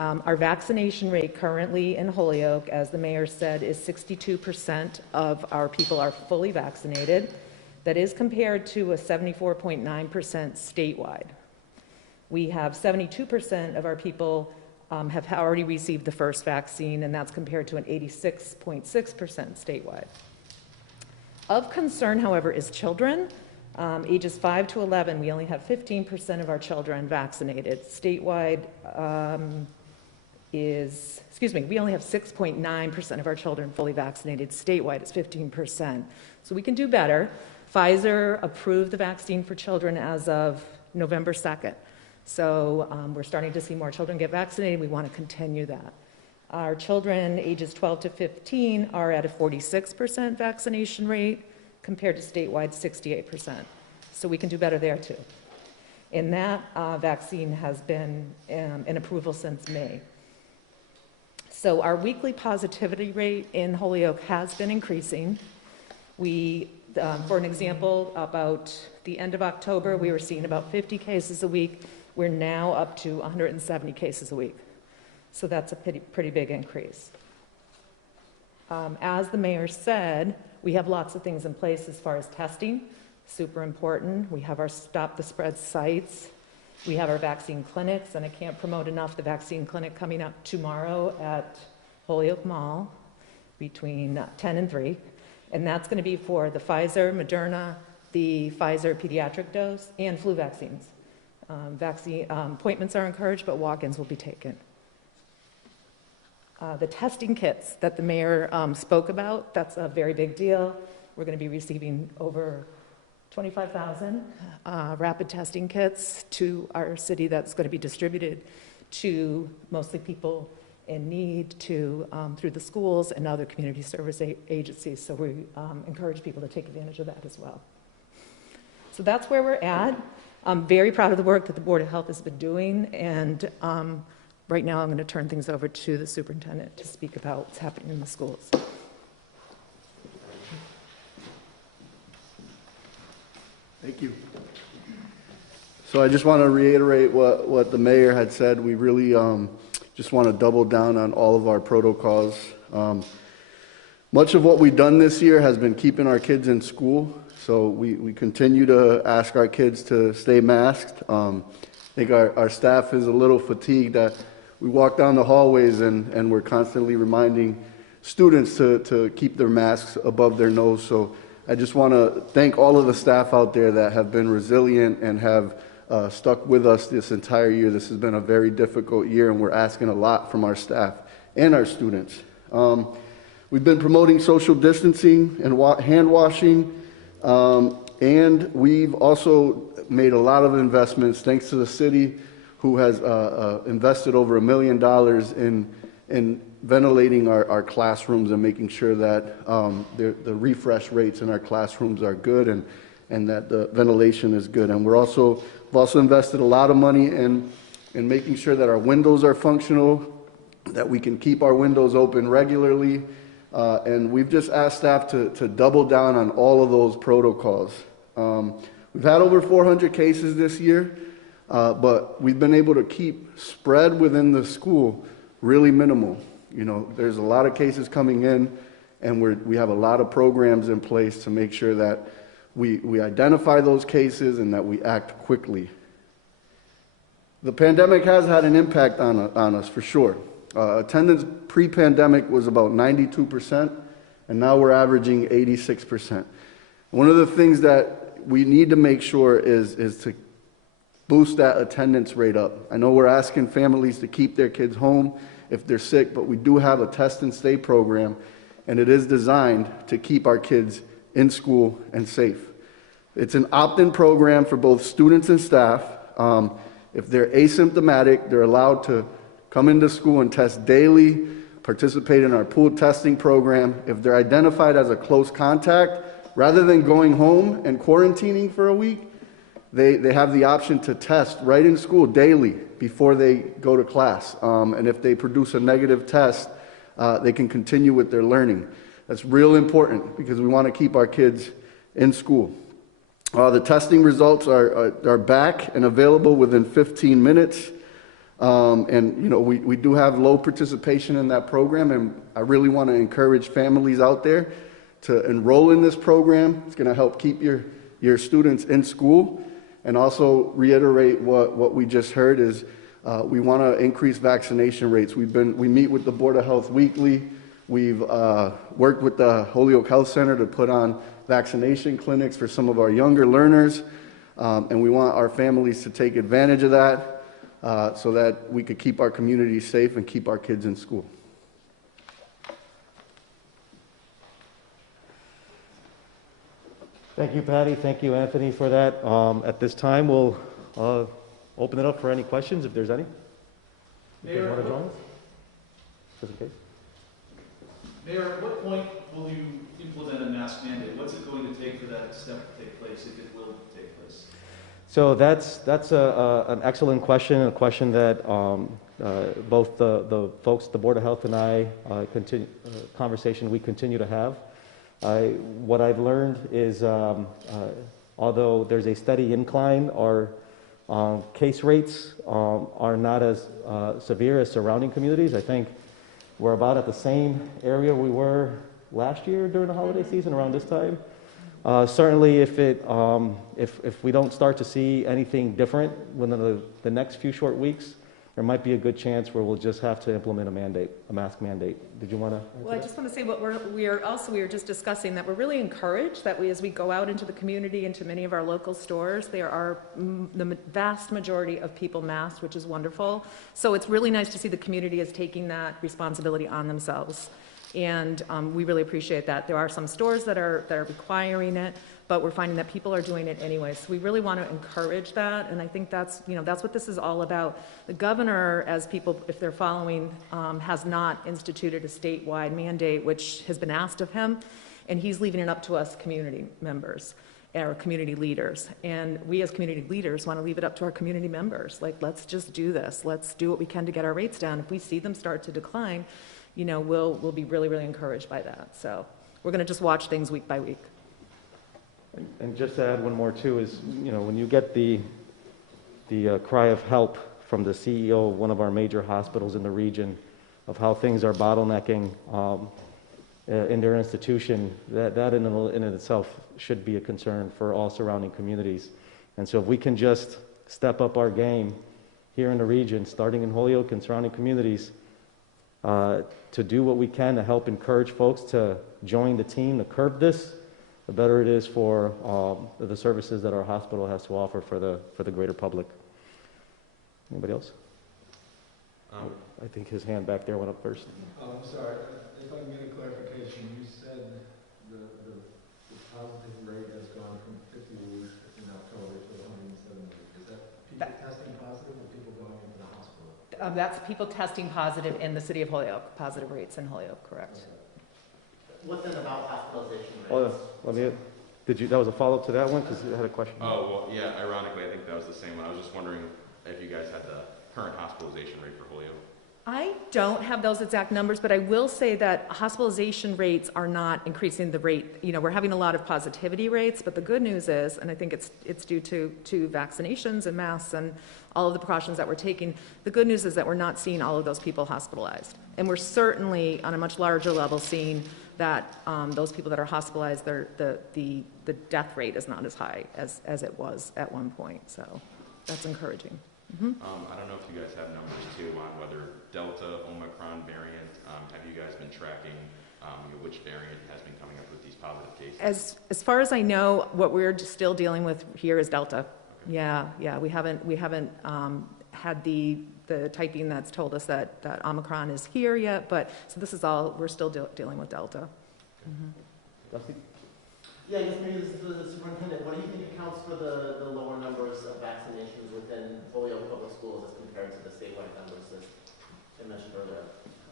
Our vaccination rate currently in Holyoke, as the mayor said, is 62% of our people are fully vaccinated. That is compared to a 74.9% statewide. We have 72% of our people have already received the first vaccine, and that's compared to an 86.6% statewide. Of concern, however, is children. Ages 5 to 11, we only have 15% of our children vaccinated. Statewide we only have 6.9% of our children fully vaccinated. Statewide, it's 15%. So we can do better. Pfizer approved the vaccine for children as of November 2nd. So we're starting to see more children get vaccinated. We want to continue that. Our children ages 12 to 15 are at a 46% vaccination rate compared to statewide 68%. So we can do better there too. And that vaccine has been in approval since May. So our weekly positivity rate in Holyoke has been increasing. For an example, about the end of October, we were seeing about 50 cases a week. We're now up to 170 cases a week. So that's a pretty big increase. As the mayor said, we have lots of things in place as far as testing, super important. We have our Stop the Spread sites. We have our vaccine clinics, and I can't promote enough the vaccine clinic coming up tomorrow at Holyoke Mall between 10 and 3. And that's going to be for the Pfizer, Moderna, the Pfizer pediatric dose, and flu vaccines. Vaccine appointments are encouraged, but walk-ins will be taken. The testing kits that the mayor spoke about, that's a very big deal. We're going to be receiving over 25,000 rapid testing kits to our city that's going to be distributed to mostly people in need through the schools and other community service agencies. So we encourage people to take advantage of that as well. So that's where we're at. I'm very proud of the work that the Board of Health has been doing, and right now I'm going to turn things over to the superintendent to speak about what's happening in the schools. Thank you. So I just want to reiterate what the mayor had said. We really just want to double down on all of our protocols. Much of what we've done this year has been keeping our kids in school. So we continue to ask our kids to stay masked. I think our staff is a little fatigued that we walk down the hallways and we're constantly reminding students to keep their masks above their nose. So I just want to thank all of the staff out there that have been resilient and have stuck with us this entire year. This has been a very difficult year, and we're asking a lot from our staff and our students. We've been promoting social distancing and hand washing, and we've also made a lot of investments thanks to the city, who has invested over $1 million in ventilating our classrooms and making sure that the refresh rates in our classrooms are good and that the ventilation is good. And we've also invested a lot of money in making sure that our windows are functional, that we can keep our windows open regularly, and we've just asked staff to double down on all of those protocols. We've had over 400 cases this year, but we've been able to keep spread within the school really minimal. You know, there's a lot of cases coming in, and we have a lot of programs in place to make sure that we identify those cases and that we act quickly. The pandemic has had an impact on us for sure. Attendance pre-pandemic was about 92%, and now we're averaging 86%. One of the things that we need to make sure is to boost that attendance rate up. I know we're asking families to keep their kids home if they're sick, but we do have a test and stay program, and it is designed to keep our kids in school and safe. It's an opt-in program for both students and staff. If they're asymptomatic, they're allowed to come into school and test daily, participate in our pooled testing program. If they're identified as a close contact, rather than going home and quarantining for a week, they have the option to test right in school daily before they go to class. And if they produce a negative test, they can continue with their learning. That's real important because we want to keep our kids in school. The testing results are back and available within 15 minutes. And, you know, we do have low participation in that program, and I really want to encourage families out there to enroll in this program. It's going to help keep your students in school. And also reiterate what we just heard is we want to increase vaccination rates. We meet with the Board of Health weekly. We've worked with the Holyoke Health Center to put on vaccination clinics for some of our younger learners. And we want our families to take advantage of that so that we could keep our community safe and keep our kids in school. Thank you, Patty. Thank you, Anthony, for that. At this time, we'll open it up for any questions, if there's any. Mayor, want to join us? Just in case. Mayor, at what point will you implement a mask mandate? What's it going to take for that step to take place, if it will take place? So that's an excellent question, a question that both the folks at the Board of Health and I conversation we continue to have. What I've learned is, although there's a steady incline, our case rates are not as severe as surrounding communities. I think we're about at the same area we were last year during the holiday season around this time. Certainly, if we don't start to see anything different within the next few short weeks, there might be a good chance where we'll just have to implement a mask mandate. Did you want to? Well, I just want to say what we were just discussing that we're really encouraged that as we go out into the community, into many of our local stores, there are the vast majority of people masked, which is wonderful. So it's really nice to see the community is taking that responsibility on themselves. And we really appreciate that. There are some stores that are requiring it, but we're finding that people are doing it anyway. So we really want to encourage that, and I think that's what this is all about. The governor, as people, if they're following, has not instituted a statewide mandate, which has been asked of him, and he's leaving it up to us community members, our community leaders. And we as community leaders want to leave it up to our community members. Like, let's just do this. Let's do what we can to get our rates down. If we see them start to decline, we'll be really, really encouraged by that. So we're going to just watch things week by week. And just to add one more too is, when you get the cry of help from the CEO of one of our major hospitals in the region of how things are bottlenecking in their institution, that in itself should be a concern for all surrounding communities. And so if we can just step up our game here in the region, starting in Holyoke and surrounding communities, to do what we can to help encourage folks to join the team to curb this, the better it is for the services that our hospital has to offer for the greater public. Anybody else? I think his hand back there went up first. I'm sorry, if I can get a clarification, you said the positive rate has gone from 50 in October to 170. Is that people testing positive or people going into the hospital? That's people testing positive in the city of Holyoke, positive rates in Holyoke, correct. Okay. What's it about hospitalization rates? That was a follow-up to that one, because you had a question. Oh, well, yeah, ironically, I think that was the same one. I was just wondering if you guys had the current hospitalization rate for Holyoke. I don't have those exact numbers, but I will say that hospitalization rates are not increasing the rate. We're having a lot of positivity rates, but the good news is, and I think it's due to vaccinations and masks and all of the precautions that we're taking, the good news is that we're not seeing all of those people hospitalized. And we're certainly, on a much larger level, seeing that those people that are hospitalized, the death rate is not as high as it was at one point. So that's encouraging. Mm-hmm. I don't know if you guys have numbers too on whether Delta, Omicron variant, have you guys been tracking which variant has been coming up with these positive cases? As far as I know, what we're still dealing with here is Delta. Okay. Yeah, we haven't had the typing that's told us that Omicron is here yet, but so this is all, we're still dealing with Delta. Mm-hmm. Dusty? Yeah, I guess maybe this is the superintendent. What do you think accounts for the lower numbers of vaccinations within Holyoke Public Schools as compared to the statewide numbers that I mentioned earlier?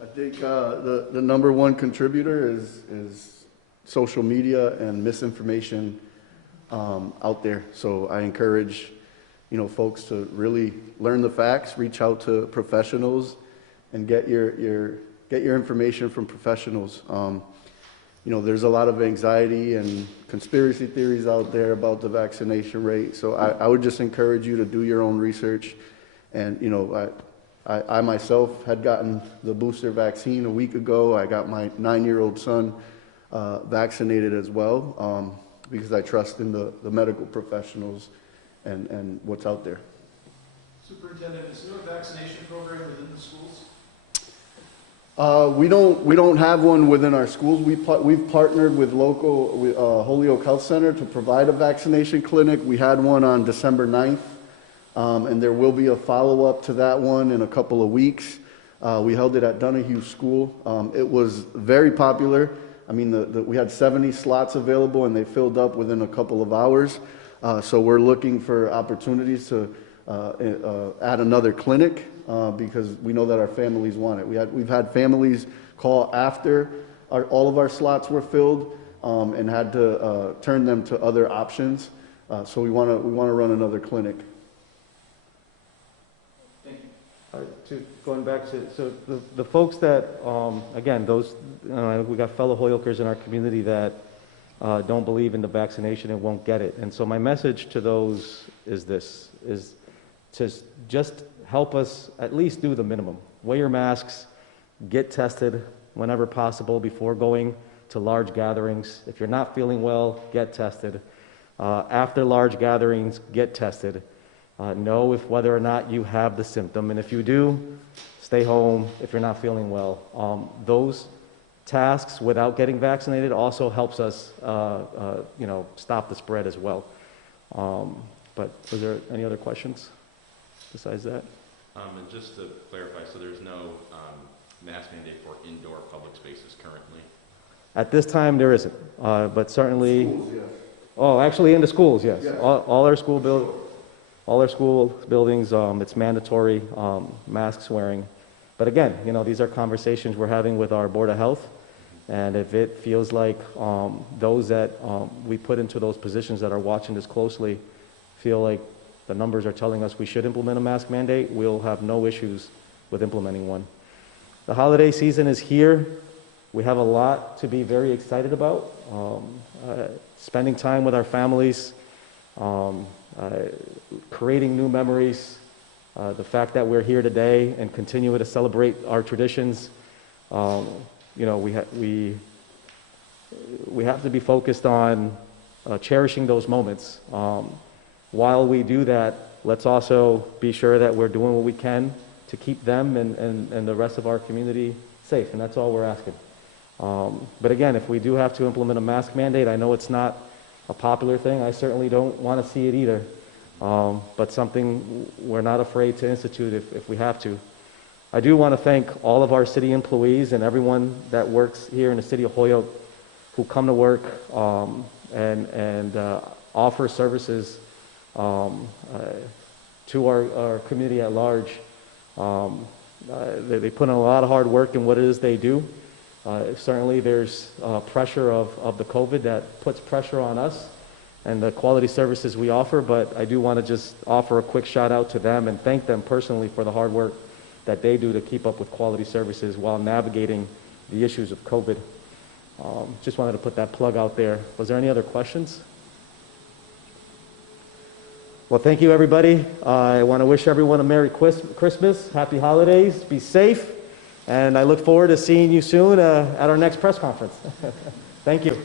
I think the number one contributor is social media and misinformation out there. So I encourage folks to really learn the facts, reach out to professionals, and get your information from professionals. There's a lot of anxiety and conspiracy theories out there about the vaccination rate. So I would just encourage you to do your own research. And, I myself had gotten the booster vaccine a week ago. I got my 9-year-old son vaccinated as well, because I trust in the medical professionals and what's out there. Superintendent, is there a vaccination program within the schools? We don't have one within our schools. We've partnered with local Holyoke Health Center to provide a vaccination clinic. We had one on December 9th, and there will be a follow-up to that one in a couple of weeks. We held it at Donahue School. It was very popular. I mean, we had 70 slots available, and they filled up within a couple of hours. So we're looking for opportunities to add another clinic, because we know that our families want it. We've had families call after all of our slots were filled, and had to turn them to other options. So we want to run another clinic. Thank you. Going back to, so the folks that, again, those, we got fellow Hoyokers in our community that don't believe in the vaccination and won't get it. And so my message to those is this, is to just help us at least do the minimum. Wear your masks, get tested whenever possible before going to large gatherings. If you're not feeling well, get tested. After large gatherings, get tested. Know whether or not you have the symptom, and if you do, stay home if you're not feeling well. Those tasks without getting vaccinated also helps us, stop the spread as well. But was there any other questions besides that? And just to clarify, so there's no mask mandate for indoor public spaces currently? At this time, there isn't, but certainly. Schools, yes. Oh, actually, in the schools, yes. Yes. All our school buildings, it's mandatory masks wearing. But again, these are conversations we're having with our Board of Health, and if it feels like those that we put into those positions that are watching this closely feel like the numbers are telling us we should implement a mask mandate, we'll have no issues with implementing one. The holiday season is here. We have a lot to be very excited about. Spending time with our families, creating new memories, the fact that we're here today and continue to celebrate our traditions. We have to be focused on cherishing those moments. While we do that, let's also be sure that we're doing what we can to keep them and the rest of our community safe, and that's all we're asking. But again, if we do have to implement a mask mandate, I know it's not a popular thing. I certainly don't want to see it either, but something we're not afraid to institute if we have to. I do want to thank all of our city employees and everyone that works here in the city of Holyoke who come to work and offer services to our community at large. They put in a lot of hard work in what it is they do. Certainly there's pressure of the COVID that puts pressure on us and the quality services we offer, but I do want to just offer a quick shout out to them and thank them personally for the hard work that they do to keep up with quality services while navigating the issues of COVID. Just wanted to put that plug out there. Was there any other questions? Well, thank you, everybody. I want to wish everyone a Merry Christmas, Happy Holidays, be safe, and I look forward to seeing you soon at our next press conference. Thank you.